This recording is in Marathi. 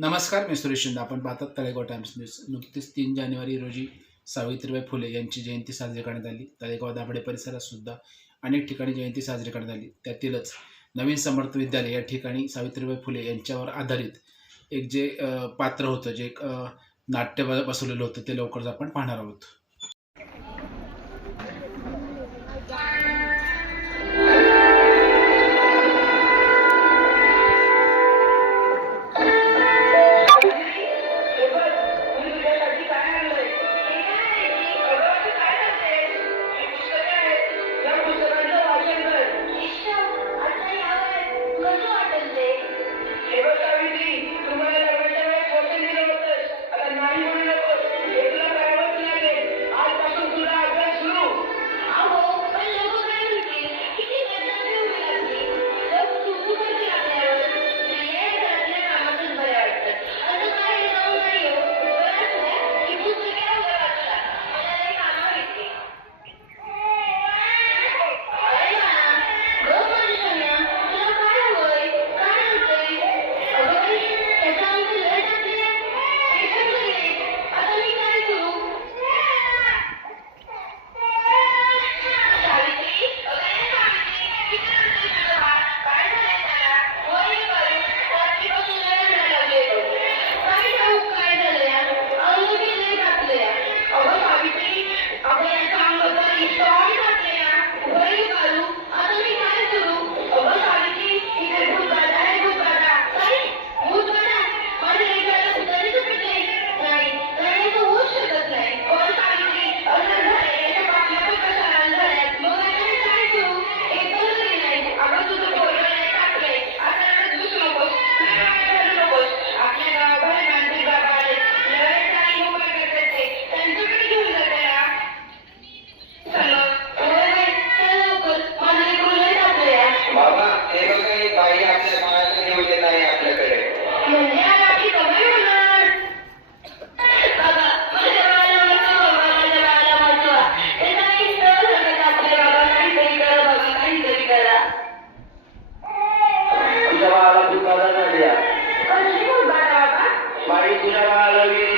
नमस्कार मी सुरेश शिंदे. आपण पाहतात तळेगाव टाइम्स न्यूज. नुकतीच तीन जानेवारी रोजी सावित्रीबाई फुले यांची जयंती साजरी करण्यात आली. तळेगाव दाभडे परिसरात सुद्धा अनेक ठिकाणी जयंती साजरी करण्यात आली. त्यातीलच नवीन समर्थ विद्यालय या ठिकाणी सावित्रीबाई फुले यांच्यावर आधारित एक जे पात्र होतं जे एक नाट्य ब- बसवलेलं होतं ते लवकरच आपण पाहणार आहोत. Iya. Mari kita melalui